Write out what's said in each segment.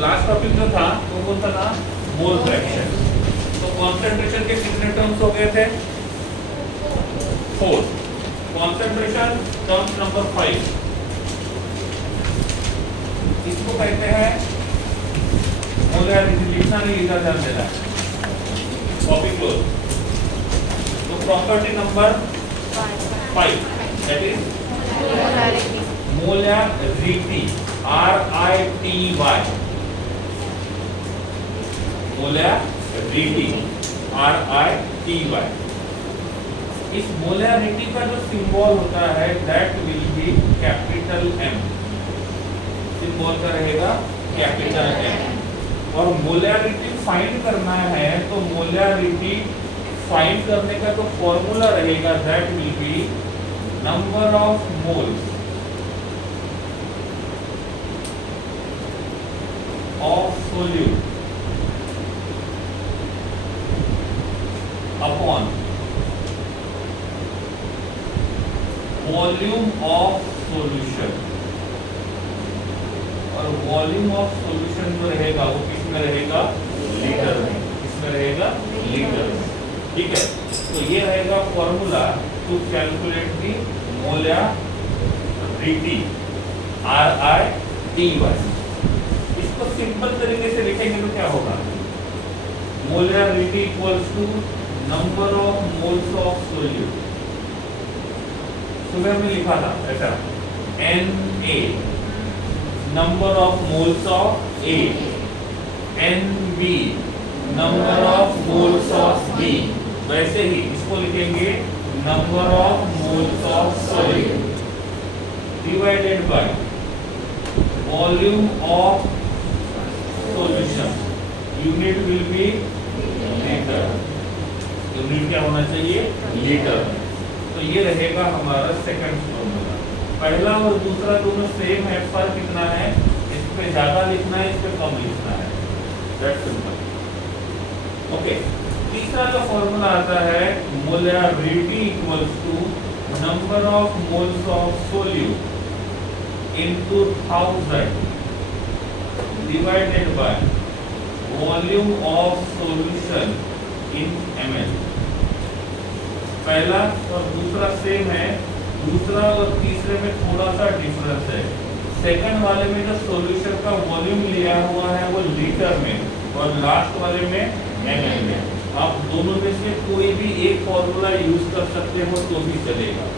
Last topic जो था वो कौन सा था? Mole fraction. तो कॉन्सेंट्रेशन के कितने टर्म्स हो गए थे? 4। कॉन्सेंट्रेशन टर्म्स नंबर 5, इसको कहते हैं मोलैरिटी। लिखना नहीं, लिखा ध्यान देना है, कॉपी क्लोज। तो property number 5 that is molarity, RITY, molarity, RITY। इस मोलैरिटी का जो सिंबल होता है that will be capital M, symbol का रहेगा कैपिटल M। और मोलैरिटी फाइंड करना है तो मोलैरिटी फाइंड करने का तो फॉर्मूला रहेगा that will be number of moles of solute upon volume of solution। और वॉल्यूम ऑफ सॉल्यूशन जो रहेगा वो किसमें रहेगा? लीटर में। किसमें रहेगा? लीटर में। ठीक है, तो ये रहेगा formula to calculate the molarity, RITY। इसको सिंपल तरीके से लिखेंगे तो क्या होगा? Molarity equals to number of moles of solute. सुबह हमने लिखा था ऐसा, Na number of moles of A, Nb number of moles of B। वैसे ही इसको लिखेंगे number of moles of solute divided by volume of solution। Unit will be litre. Unit क्या होना चाहिए? लीटर। तो ये रहेगा हमारा सेकंड फॉर्मूला। पहला और दूसरा दोनों सेम है, फर्क कितना है? इस पे ज्यादा लिखना है, इस पे कम लिखना है, दैट्स सिंपल। ओके, तीसरा जो फॉर्मूला आता है molarity equals to number of moles of solute into 1000 divided by volume of solution in ml। पहला और दूसरा सेम है, दूसरा और तीसरे में थोड़ा सा डिफरेंस है। सेकंड वाले में जो सॉल्यूशन का वॉल्यूम लिया हुआ है वो लीटर में और लास्ट वाले में ml में। आप दोनों में से कोई भी एक फॉर्मूला यूज कर सकते हो तो भी चलेगा।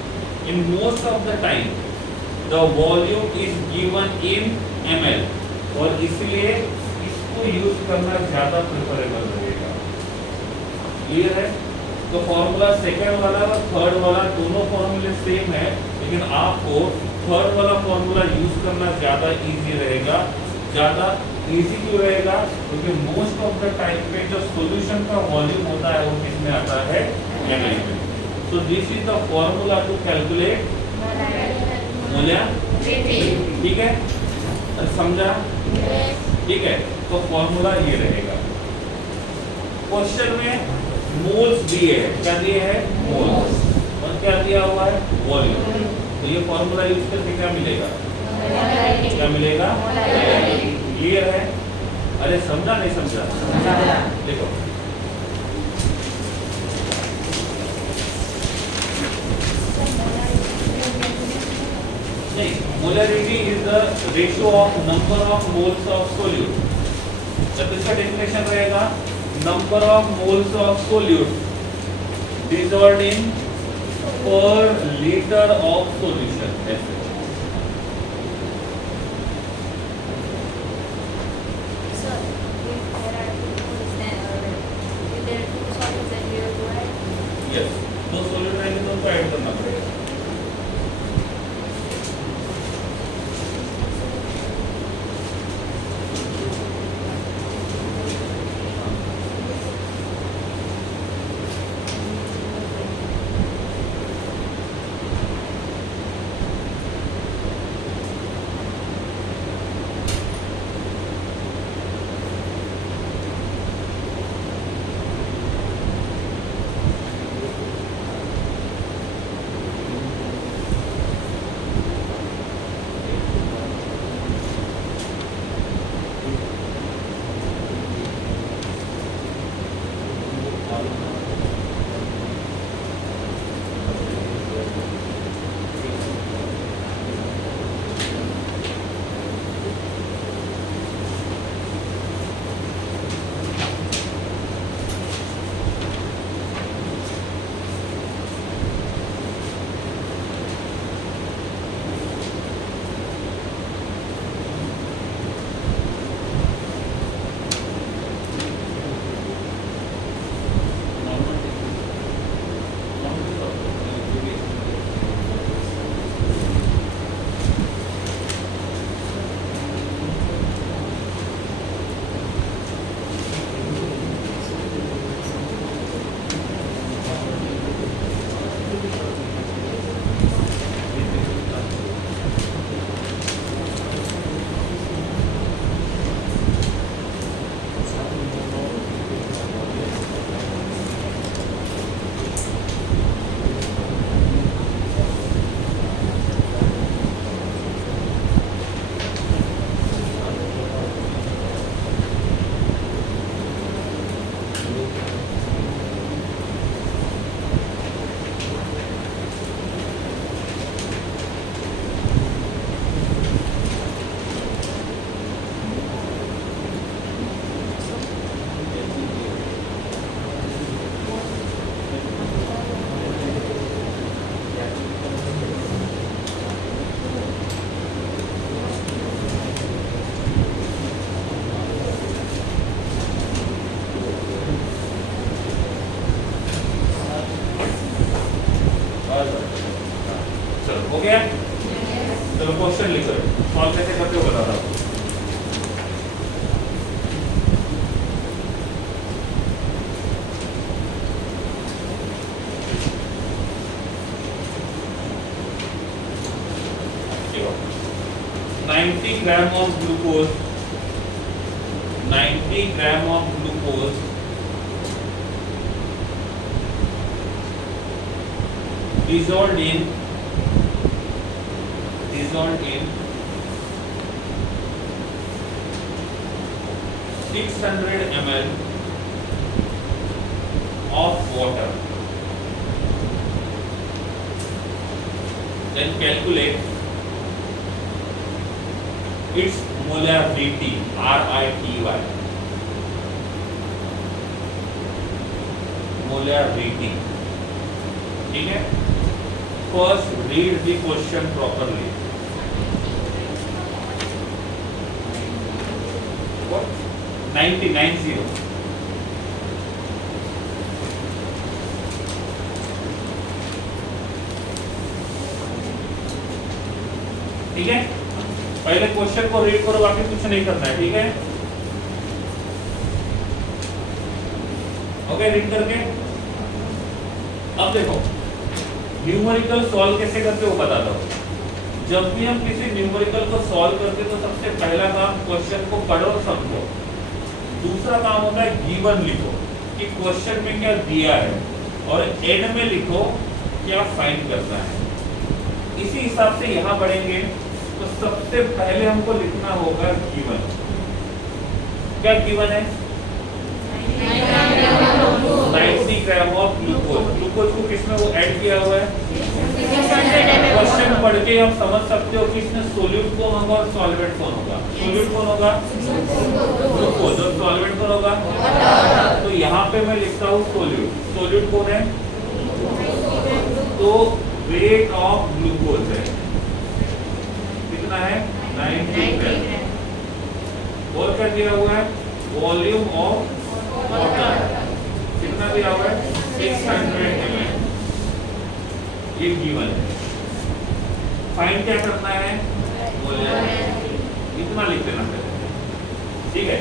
In most of the time the volume is given in ml और इसलिए इसको यूज करना ज्यादा प्रेफरेबल रहेगा। क्लियर है? तो फॉर्मूला सेकंड वाला और थर्ड वाला दोनों फॉर्मूले सेम है, लेकिन आपको थर्ड वाला फॉर्मूला यूज करना ज्यादा इजी रहेगा। ज्यादा इजी क्यों रहेगा? क्योंकि मोस्ट ऑफ द टाइम पे जो सॉल्यूशन का वॉल्यूम होता है वो किसमें आता है? ml में। So this is the formula to calculate molarity. ठीक है, समझा? ठीक है, तो फॉर्मूला ये रहेगा। क्वेश्चन में मोल्स दिए है, क्या दिए है? मोल्स। और क्या दिया हुआ है? वॉल्यूम। तो ये फॉर्मूला यूज करके क्या मिलेगा? क्या मिलेगा? क्लियर है? अरे समझा नहीं समझा? देखो नहीं, molarity is the ratio of number of moles of solute। जब इसका डेफिनेशन रहेगा number of moles of solute dissolved in per liter of solution। ऐसे यस, दो सोल्यूट रहेंगे तो उनको ऐड करना पड़ेगा। आंसर। हो गया? चलो क्वेश्चन लिखो, सॉल्व कैसे करते हो बता दो। देखो 90 gram of glucose, 90 gram of glucose dissolved in 600 ml of water. Then calculate its molarity, RITY, molarity. ठीक है? First, read the question properly. What? 90. ठीक है? पहले क्वेश्चन को रीड करो, बाकी कुछ नहीं करना है। ठीक है? ओके, रीड करके अब देखो न्यूमेरिकल सॉल्व कैसे करते हो बता दो। जब भी हम किसी न्यूमेरिकल को सॉल्व करते तो सबसे पहला काम क्वेश्चन को पढ़ो समझो, दूसरा काम होता है गिवन लिखो कि क्वेश्चन में क्या दिया है, और एंड में लिखो क्या फाइंड करना है। इसी हिसाब से यहाँ पढ़ेंगे तो सबसे पहले हमको लिखना होगा गिवन। क्या गिवन है? 90 ग्राम ऑफ ग्लूकोज। ग्लूकोज को किसमें वो ऐड किया हुआ है? क्वेश्चन पढ़ के हम समझ सकते हो कि इसमें सोल्यूट कौन होगा और सॉल्वेंट कौन होगा। सोल्यूट कौन होगा? ग्लूकोज। और सॉल्वेंट कौन होगा? तो यहाँ पे मैं लिखता हूँ सोल्यूट। सोल्यूट कौन है? तो वेट ऑफ ग्लूकोज है, कितना है? 90 ग्राम। और क्या दिया हुआ है? वॉल्यूम ऑफ वाटर कितना दिया हुआ है? 600 ml। ये गिवन है। फाइंड क्या करना है? इतना लिख देना है। ठीक है,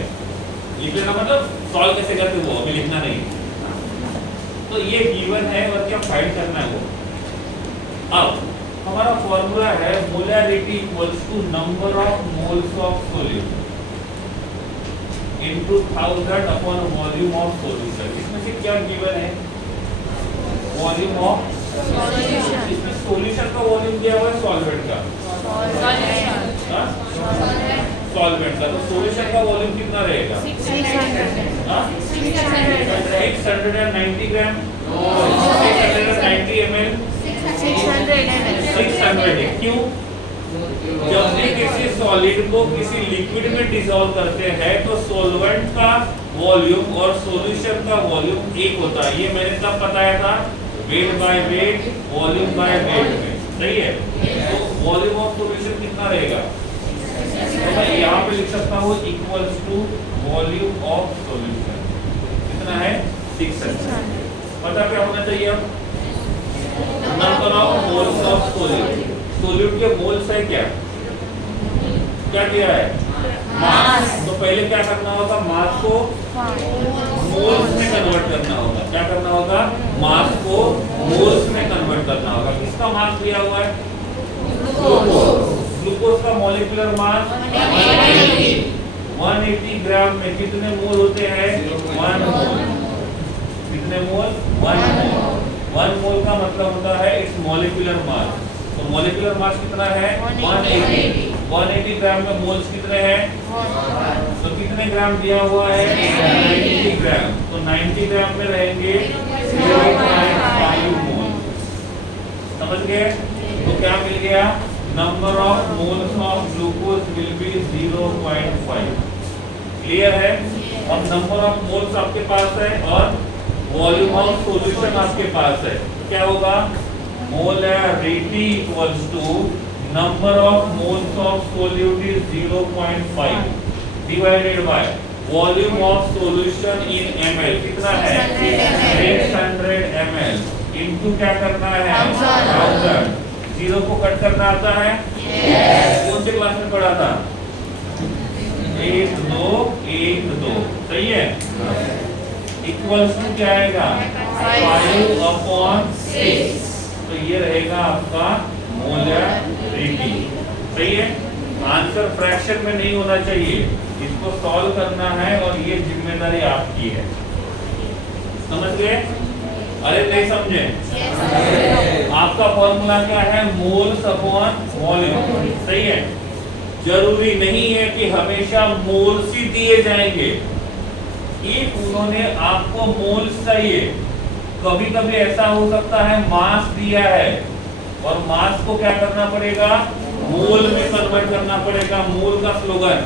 लिख लेना मतलब सॉल्व कैसे करते हो अभी लिखना नहीं। तो ये गिवन है और क्या फाइंड करना है वो। अब हमारा फॉर्मूला है molarity equals to number of moles of solute into 1000 upon volume of solution. इसमें से क्या गिवन है? Volume of solution. इसमें सॉल्यूशन का वॉल्यूम दिया हुआ है सॉल्वेंट का, सॉल्वेंट का। तो सॉल्यूशन का वॉल्यूम कितना रहेगा? 690 ग्राम, 690 ml, 600। क्यों? जब भी किसी सॉलिड को किसी लिक्विड में डिसॉल्व करते हैं तो सॉल्वेंट का वॉल्यूम और सॉल्यूशन का वॉल्यूम एक होता है। ये मैंने तब बताया था weight by weight, volume by weight में। सही है? तो वॉल्यूम ऑफ सॉल्यूशन कितना रहेगा? तो मैं यहाँ पे लिख सकता हूँ equals to volume of solution. कितना है? 600। पता क्या होना चाहिए अब? Number of moles of solute. Solute के मोल्स है क्या? क्या दिया है? मास। तो पहले क्या करना होगा? मास को मोल्स में कन्वर्ट करना होगा। क्या करना होगा? मास को मोल्स में कन्वर्ट करना होगा। किसका मास दिया हुआ है? ग्लूकोज। ग्लूकोज का मॉलिक्यूलर मास 180 ग्राम में कितने मोल होते हैं? 1 मोल। कितने मोल? 1 मोल। 1 मोल का मतलब होता है इट्स मॉलिक्यूलर मास। तो मॉलिक्यूलर मास कितना है? 180। 180 ग्राम में मोल्स कितने हैं? तो कितने ग्राम दिया हुआ है? 90 ग्राम। तो 90 ग्राम में रहेंगे 0.5 मोल। समझ गए? तो क्या मिल गया? Number of moles of glucose will be 0.5। Clear है? अब नंबर ऑफ मोल्स आपके पास है और वॉल्यूम ऑफ सॉल्यूशन आपके पास है। क्या होगा? Molarity equals to number of moles of solute is 0.5 divided by volume of solution in ml। कितना है? 600 ml इनटू क्या करना है? 1000। जीरो को कट करना आता है? कौन से क्लास में पढ़ा था? 1 2 1 2, सही है। इक्वल्स टू क्या आएगा? 5/6। तो ये रहेगा आपका मोलैरिटी, सही है। आंसर फ्रैक्शन में नहीं होना चाहिए, इसको सॉल्व करना है और ये जिम्मेदारी आपकी है, समझ गए? अरे नहीं समझे? आपका फॉर्मूला क्या है? मोल्स अपॉन वॉल्यूम, सही है। जरूरी नहीं है कि हमेशा मोल्स ही दिए जाएंगे, एक उन्होंने आपको मोल्स चाहिए, कभी कभी ऐसा हो सकता है मास दिया है और मास को क्या करना पड़ेगा? मोल में कन्वर्ट करना पड़ेगा। मोल का slogan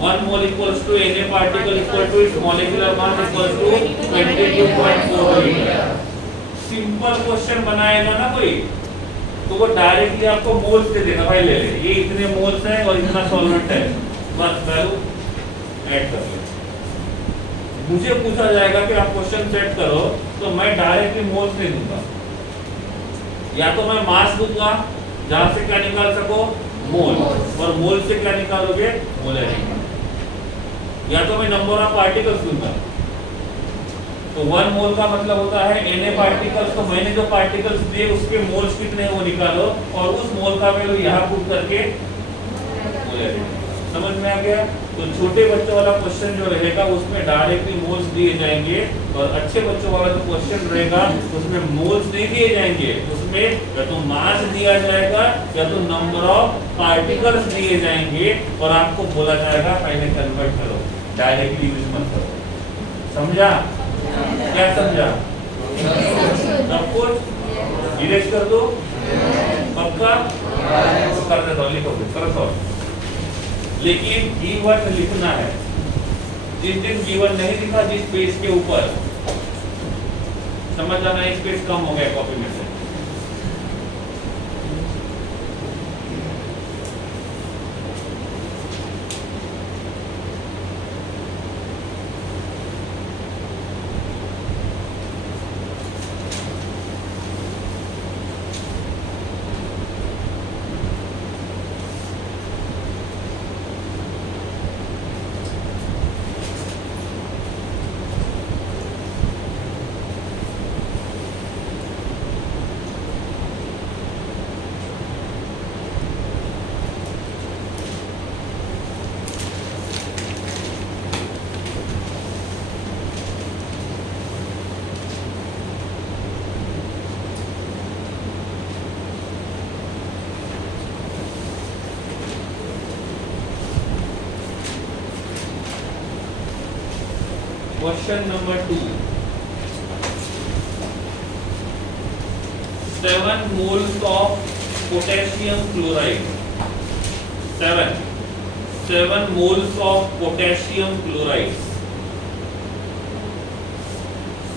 1 mole equals to Na particle equal to its molecular mass equals to 22.4 litre. Simple question बनाएगा ना कोई, तो वो डायरेक्टली आपको मोल्स दे देगा, भाई ले ले, ये इतने मोल्स है और इतना सॉल्वेंट है, बस वैल्यू ऐड कर ले। मुझे पूछा जाएगा कि आप क्वेश्चन सेट करो, तो मैं डायरेक्टली मोल्स नहीं दूंगा, या तो मैं मास दूंगा जहां से क्या निकाल सको? मोल, और मोल से क्या निकालोगे? मोलैरिटी। या तो मैं नंबर ऑफ पार्टिकल्स दूंगा, तो 1 मोल का मतलब होता है Na पार्टिकल्स, तो मैंने जो पार्टिकल्स दिए उसके मोल्स कितने हैं वो निकालो और उस मोल का वैल्यू यहाँ पुट करके मोलैरिटी। समझ में आ गया? तो छोटे बच्चों वाला क्वेश्चन जो रहेगा उसमें डायरेक्टली मोल्स दिए जाएंगे, और अच्छे बच्चों वाला जो क्वेश्चन रहेगा उसमें मोल्स नहीं दिए जाएंगे, उसमें या तो मास दिया जाएगा या तो नंबर ऑफ पार्टिकल्स दिए जाएंगे और आपको बोला जाएगा पहले कन्वर्ट करो, डायरेक्टली यूज मत करो। समझा? क्या समझा? सब कुछ इरेज कर दो, पक्का कर देता हूं, लिखो करो। लेकिन गिवन लिखना है, जिस दिन गिवन नहीं लिखा जिस पेज के ऊपर, समझ जाना एक पेज कम हो गया कॉपी में से। Question number 2. 7 moles of potassium chloride. 7 moles of potassium chloride.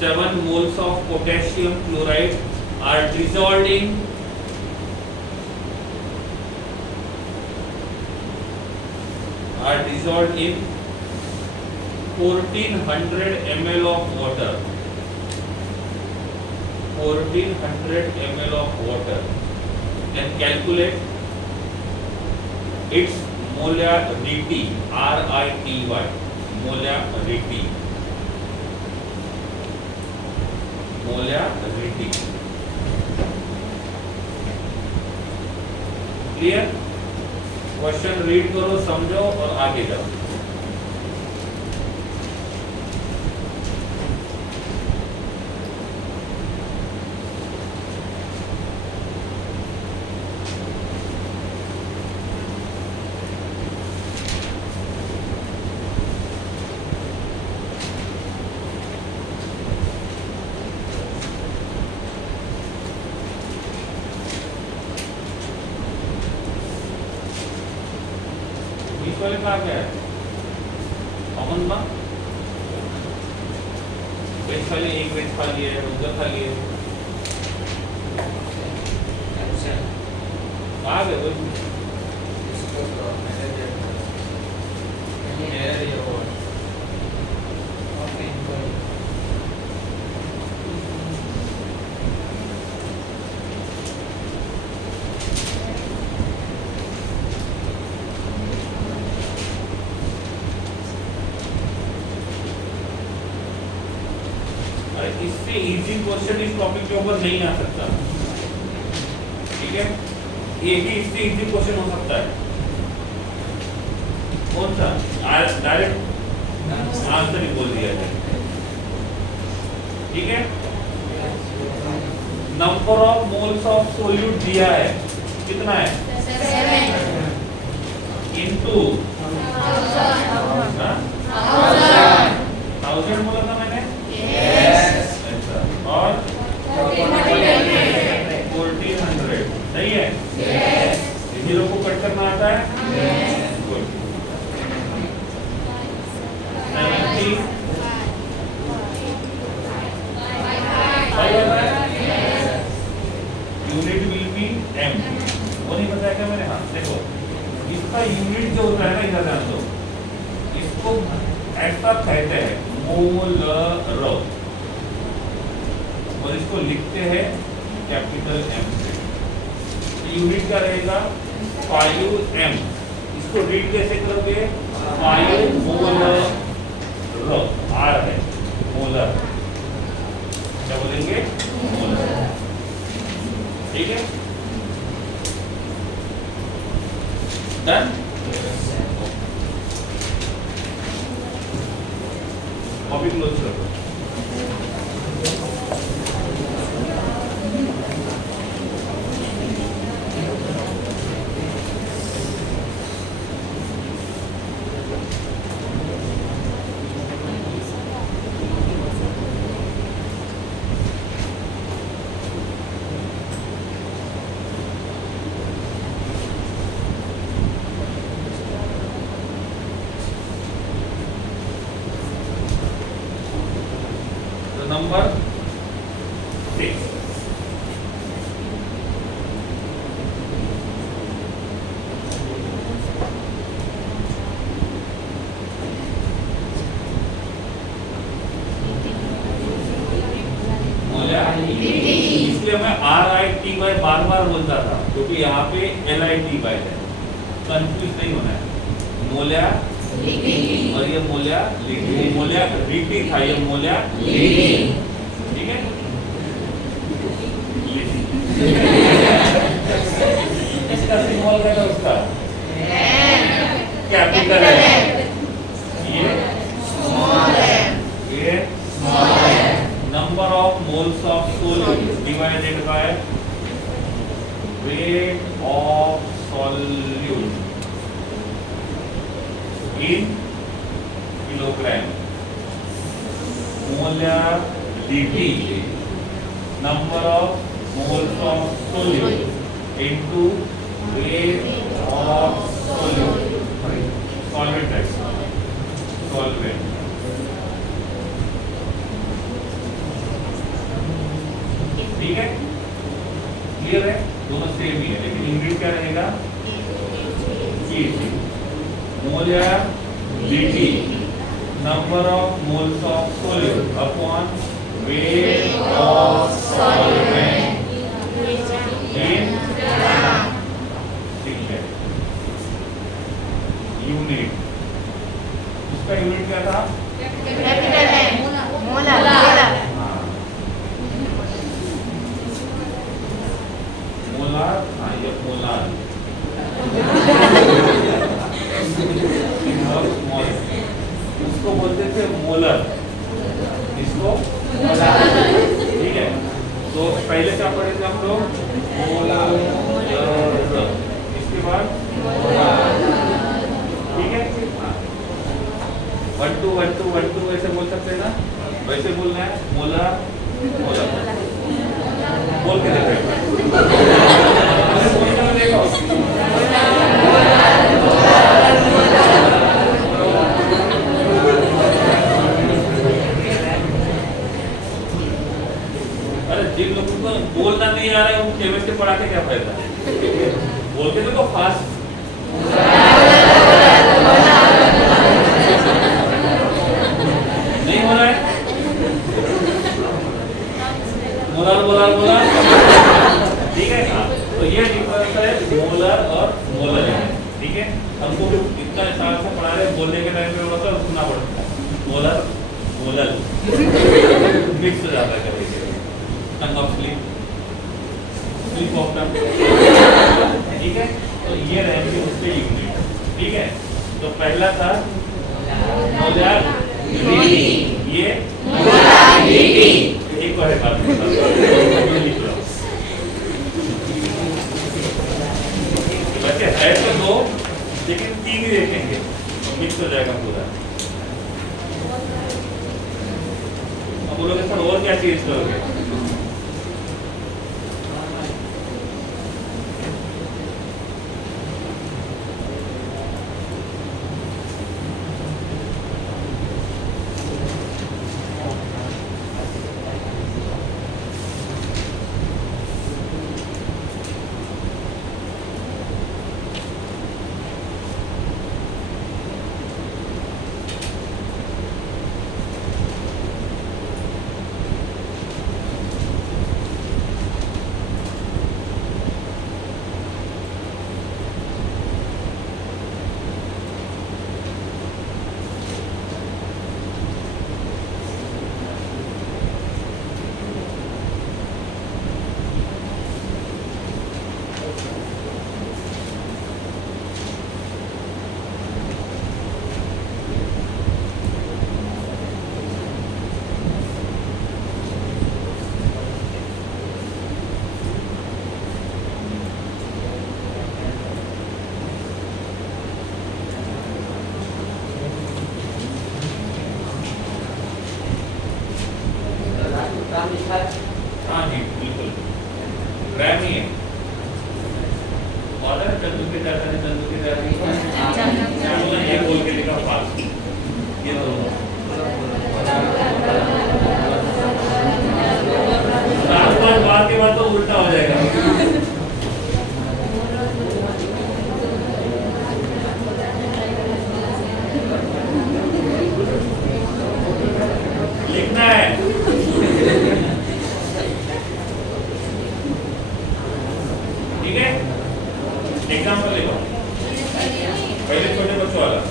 7 moles of potassium chloride are dissolved in 1400 ml of water. 1400 ml of water. Then calculate its molarity. R-I-T-Y. Molarity. Molarity. Clear? Question read करो, समझो और आगे जाओ। वाले का क्या है? Common बा वेज खा लिए, एक वेज खा लिए, उधर खा लिए, आ गए वो इससे इजी क्वेश्चन इस टॉपिक के ऊपर नहीं आ सकता, ठीक है। एक ही इससे इजी क्वेश्चन हो सकता है, कौन सा? डायरेक्ट आंसर ही बोल दिया जाए, ठीक है। Number of moles of solute दिया है, कितना है? 7 इनटू 1000 बोला था मैंने, यस। और 1400 सही है, यस। जीरो को कट करना आता है, yes. Good. 70 unit will be M, वो नहीं बताया क्या मैंने? हाँ देखो, इसका यूनिट जो होता है ना, इधर ध्यान दो, इसको ऐसा कहते हैं मोलर, और इसको लिखते हैं कैपिटल एम से। यूनिट क्या रहेगा? 5m। इसको रीड कैसे करोगे? 5 मोलर, आर है मोलर, क्या बोलेंगे? मोलर, ठीक है। डन। कॉपी क्लोज कर दो। नंबर 6, इसलिए मैं RITY बार बार बोलता था, क्योंकि यहाँ पे LITY है, कंफ्यूज नहीं होना है। मोल्या और ये मोल्या लिटी, मोल्या लिटी था, ये मोल्या लिटी, ठीक है। इसका सिंबल क्या था उसका? कैपिटल है, ये स्मॉल है, ये स्मॉल है। Number of moles of solute divided by weight of solute in kilogram, molarity, number of moles of solute into weight of solute, solvent, ठीक है। क्लियर है? दोनों सेम ही है, लेकिन इंग्रेडिएंट क्या रहेगा? Molality, number of moles of solute upon weight of solvent in gram, ठीक है। यूनिट, इसका यूनिट क्या था? कैपिटल है, मोलर, मोलर, हाँ ये मोलर, इसको बोलते थे मोलर, इसको मोलर, ठीक है। तो पहले क्या पढ़े थे हम लोग? मोलर, इसके बाद ठीक है। 1 2 1 2 1 2 ऐसे बोल सकते हैं ना, वैसे बोलना है। मोलर, मोलर बोल के देखो, देखो जिन लोगों को बोलना नहीं आ रहा है, उनको केमिस्ट्री पढ़ा के क्या फायदा? बोल के तो फास्ट। नहीं हो रहा है? मोलर मोलर मोलर, ठीक है। हाँ, तो ये डिफरेंस है मोलर और मोलर, ठीक है। हमको इतना साल से पढ़ा रहे, बोलने के टाइम पे होता है सुनना पड़ता है मोलर मोलर मिक्स हो जाता है कभी। Tongue of slip, slip of tongue, ठीक है। तो ये रहेंगे उसके यूनिट, ठीक है। तो पहला था मोलार यूनिट, ये मोलार यूनिट, एक और है बात लिख लो। बच्चे है तो दो, लेकिन तीन ही देखेंगे, मिक्स हो जाएगा पूरा। अब बोलोगे सर और क्या चीज करोगे? हाँ जी बिल्कुल, ग्राम ही है। ऑर्डर चंदू के जाता है, चंदू के जाता है, ये बोल के लिखा पास, ये दोनों सात बार बात के बाद तो उल्टा हो जाएगा। लिखना है, ठीक है। एग्जाम्पल लिखो, पहले छोटे बच्चों वाला,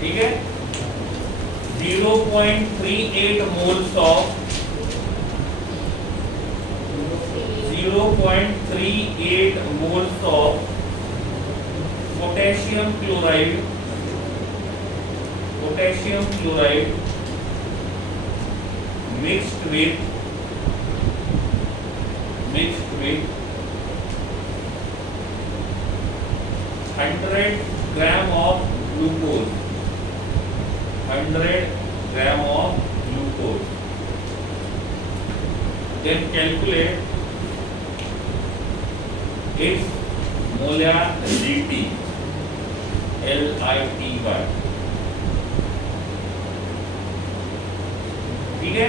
ठीक है। 0.38 moles of 0.38 moles of potassium chloride mixed with 100 gram of glucose, 100 gram of glucose, then calculate its molarity, LITY, ठीक है।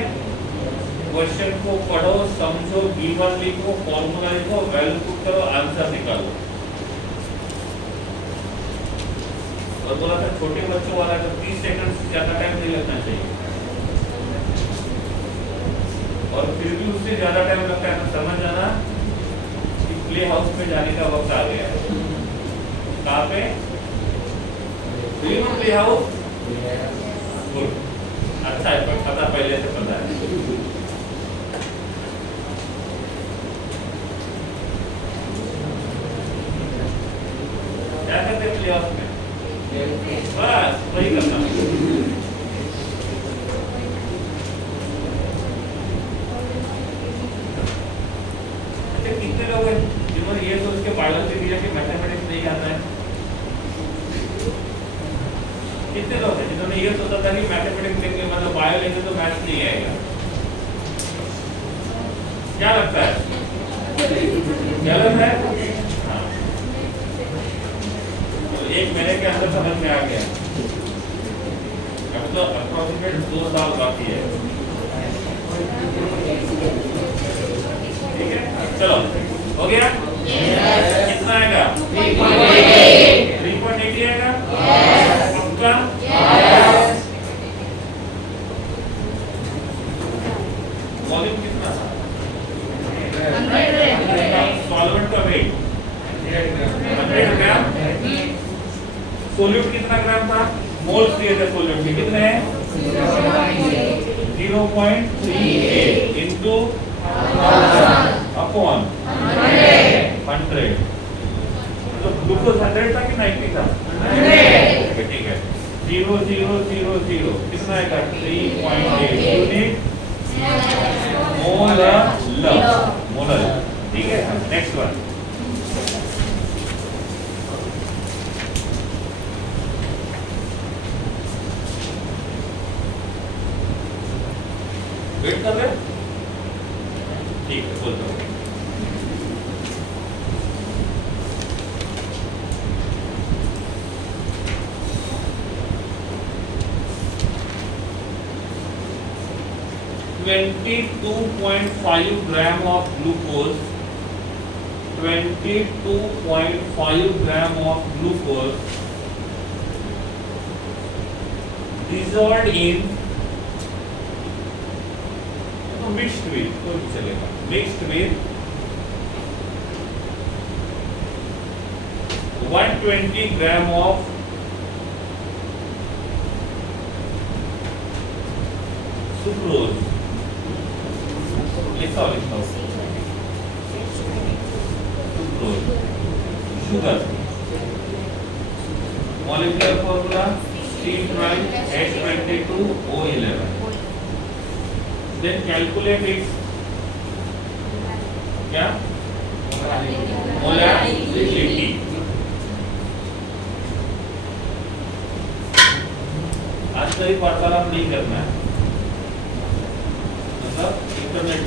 क्वेश्चन को पढ़ो, समझो, गिवन लिखो, फॉर्मूला लिखो, वैल्यू पुट करो, आंसर निकालो। और बोला था छोटे बच्चों वाला तो 30 सेकंड से ज्यादा टाइम नहीं लगना चाहिए, और फिर भी उससे ज्यादा टाइम लगता है तो समझ जाना कि प्ले हाउस में जाने का वक्त आ गया है। कहाँ पे? प्ले हाउस, गुड, अच्छा है, पर पता पहले से पता है। क्या करते हैं प्ले हाउस में? बस वही करना। अच्छा, कितने लोग हैं जिन्होंने ये सोच के बायोलॉजी दिया कि मैथमेटिक्स नहीं आता है? कितने लोग हैं जिन्होंने ये सोचा था कि मैथमेटिक्स लेंगे मतलब बायो लेंगे तो मैथ्स नहीं आएगा? क्या लगता है? गलत है? हाँ। तो 1 महीने के अंदर समझ में आ गया, अब तो अप्रोक्सीमेट 2 साल बाकी है, ठीक है। चलो हो गया, कितना आएगा? 3.80 आएगा, पक्का? वॉल्यूम कितना था? सॉल्वेंट का वेट 100 ग्राम, सोल्यूट कितना ग्राम था? मोल्स दिए थे सोल्यूट के, कितने हैं? 0.38 into upon 100. तो ग्लूकोज 100 था कि 90 था? 100. ठीक है. 0.000 कितना आएगा? 3.8 यूनिट मोलर. ठीक है. Next one. वेट कर रहे? ठीक है, बोलता हूँ. Twenty-two point five gram of glucose. 22.5 gram of glucose dissolved in mixed with तो चलेगा mixed with 120 gram of sucrose. लिखा sucrose, sugar. Molecular formula C12H22O11. Then calculate its क्या molarity. आज कहीं वार्तालाप नहीं करना है, मतलब इंटरनेट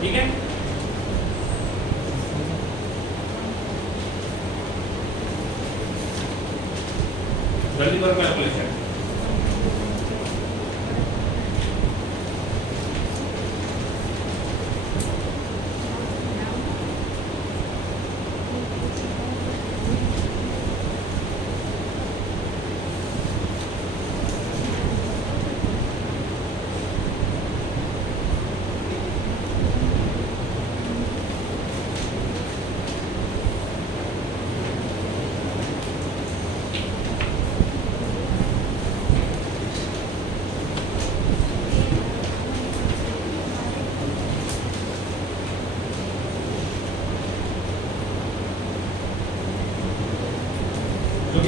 ठीक है. जल्दी कर calculation.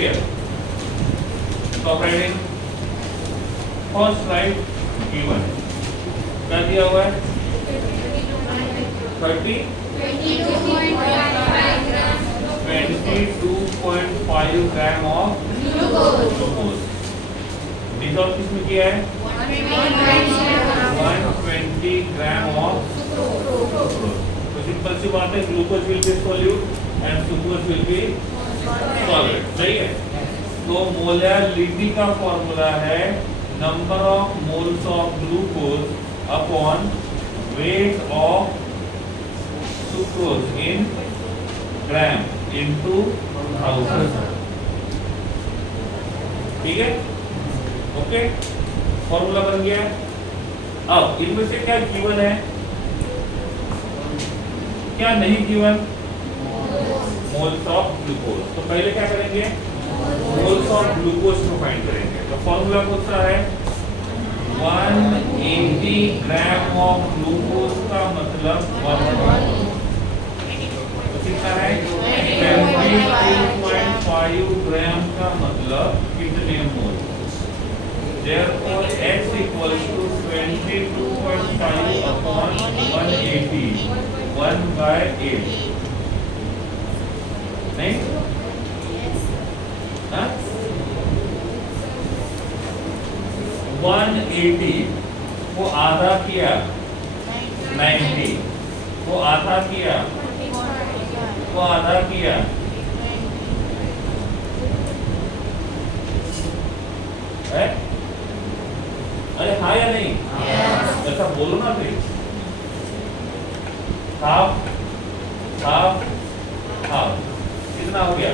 here. Stop writing. First write given. क्या दिया हुआ है? 22.5 ग्राम ऑफ ग्लूकोज। डिसॉल्व किसमें किया है? 120 ग्राम ऑफ सुक्रोज। तो सिंपल सी बात है, glucose will be solute and sucrose will be solvent. सही है। तो मोलैलिटी का फॉर्मूला है number of moles of glucose upon weight of sucrose in gram into 1000। ठीक है, ओके, फॉर्मूला बन गया। अब इनमें से क्या गिवन है, क्या नहीं गिवन? Moles of glucose. तो पहले क्या करेंगे? मोल्स ऑफ ग्लूकोज को फाइंड करेंगे। तो फॉर्मूला कौन सा है? 180 ग्राम ऑफ ग्लूकोज का मतलब 1 तो कितना है? 22.5 ग्राम का मतलब कितने मोल? Therefore x equals to 22.5 upon 180, 1/8. नहीं? हाँ? 180 वो आधा किया 90, वो आधा किया, वो आधा किया है? अरे हाँ या नहीं? ऐसा बोलो ना फिर। हाफ हाफ हाफ कितना हो गया?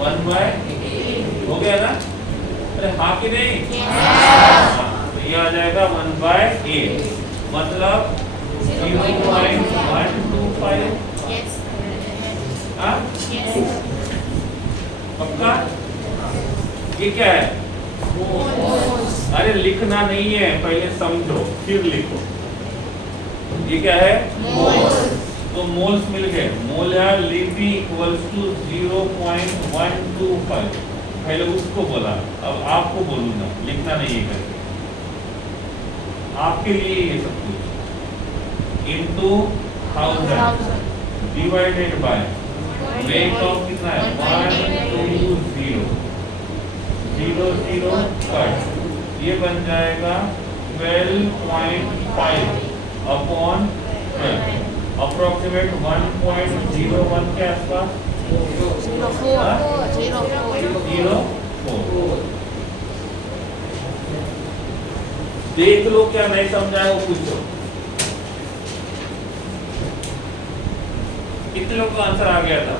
1/8 हो गया ना? अरे हाँ कि नहीं? तो ये आ जाएगा 1/8 मतलब 0.125। हाँ? पक्का? ये क्या है? अरे लिखना नहीं है, पहले समझो फिर लिखो। ये क्या है? मोल्स। तो मोल्स मिल गए। Molality equals to 0.125। पहले उसको बोला, अब आपको बोलूंगा, लिखना नहीं है करके, आपके लिए ये सब कुछ into 1000 divided by weight of कितना है? 120 0 कट, ये बन जाएगा 12.5 अपॉन 12, अप्रोक्सीमेट 1.01 के आसपास। 0.04। देख लो, क्या नहीं समझा है वो पूछो। कितने लोग का आंसर आ गया था?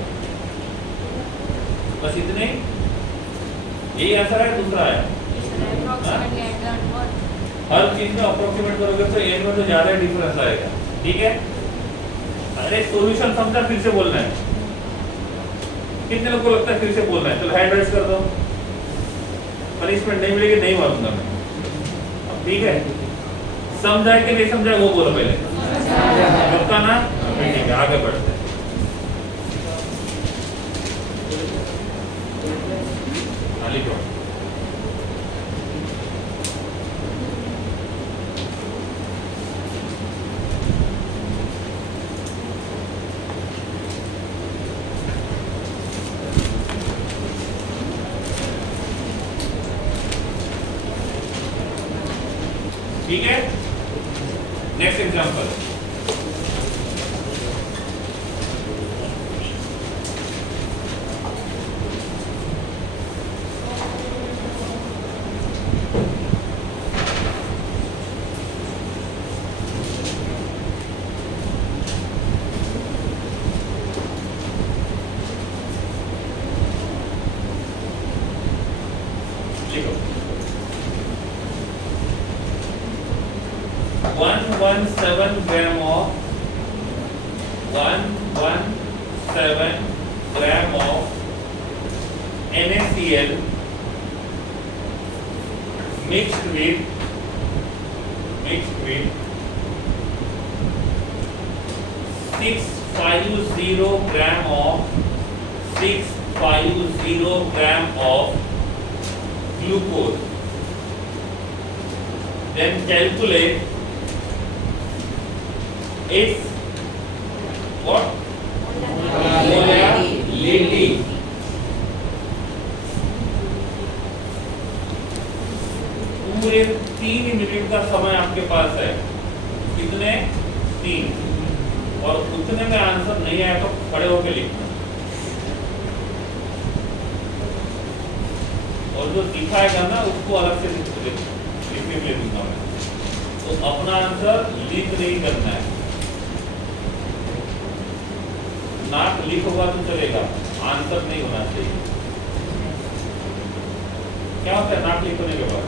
बस इतने? यही आंसर है? दूसरा है? हर चीज में अप्रोक्सीमेट करोगे तो एंड में तो ज्यादा डिफरेंस आएगा। ठीक है, अरे सॉल्यूशन समझा, फिर से बोलना है। कितने लोग को लगता है फिर से बोलना है? चलो हैंड रेज कर दो, पनिशमेंट नहीं मिलेगी, नहीं मारूंगा मैं। अब ठीक है, समझा कि नहीं समझा वो बोलो पहले। पक्का ना? ठीक है, आगे बढ़ते हैं। लिखो। ठीक है, नेक्स्ट एग्जांपल। लिखो 117 gram of 117 gram of NaCl mixed with 650 gram of 6 650 gram of glucose. Then calculate its what? Molality. पूरे 3 मिनट का समय आपके पास है। कितने? 3। और उतने में आंसर नहीं आया तो खड़े होकर लिखना, और जो दिखाएगा ना उसको अलग से लिखने के लिए दूंगा मैं। तो अपना आंसर लीक नहीं करना है। नाक लीक होगा तो चलेगा, आंसर नहीं होना चाहिए। क्या होता है नाक लीक होने के बाद?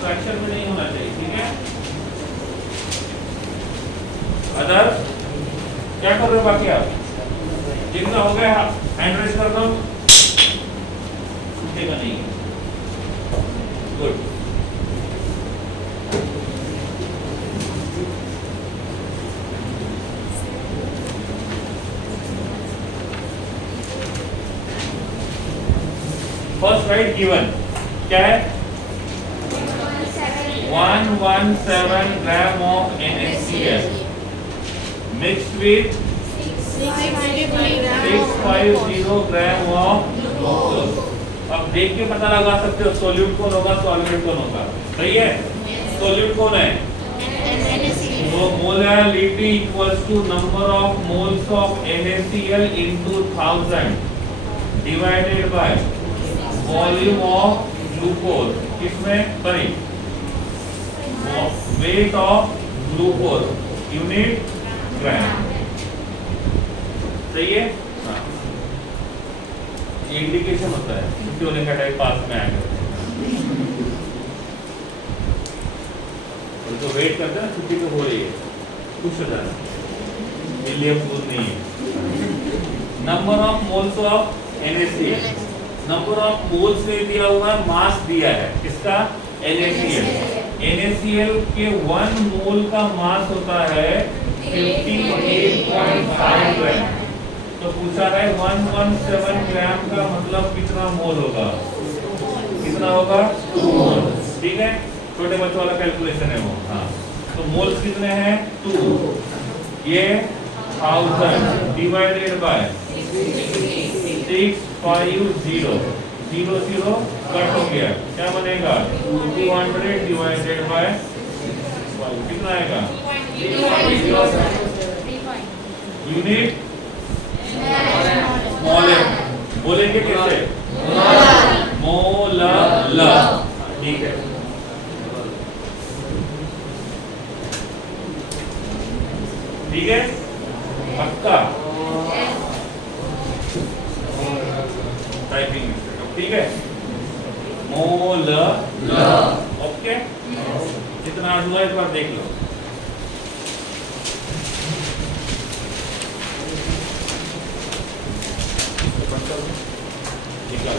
फ्रैक्शन में नहीं होना चाहिए, ठीक है। अदर क्या कर रहे हो बाकी आप? जितना हो गया हैंड रेस कर दो, छूटेगा नहीं। गुड। फर्स्ट राइट गिवन क्या है? 117 gram of NaCl mixed with 650 gram of glucose. अब देख के पता लगा सकते हो सोल्यूट कौन होगा, सॉल्वेंट कौन होगा। सही है, सोल्यूट कौन है? तो molality equals to number of moles of NaCl into 1000 divided by volume of glucose. किसमें? Sorry, weight of glucose unit gram. सही है। हाँ, ये इंडिकेशन होता है छुट्टी होने का टाइम पास में आ गया। तो वेट करते हैं ना, छुट्टी तो हो रही है, खुश हो जाना, इसलिए खुश नहीं है। Number of moles of NaCl, number of moles नहीं दिया हुआ, मास दिया है किसका? NaCl। NaCl के 1 मोल का मास होता है 58.5 ग्राम। तो पूछा है 117 ग्राम का मतलब कितना मोल होगा? कितना होगा? 2 मोल। ठीक है, छोटे बच्चों वाला कैलकुलेशन है वो। हाँ, तो मोल्स कितने हैं? 2। ये 1000 डिवाइडेड बाय 650, 0 कट हो गया, क्या बनेगा? 200 डिवाइडेड बाय कितना आएगा? Unit small m। बोलेंगे कैसे? मोलर। ठीक है, ठीक है, पक्का टाइपिंग मिस्टेक। ठीक है, मोलर। ओके, कितना हुआ इस बार देख लो। निकाल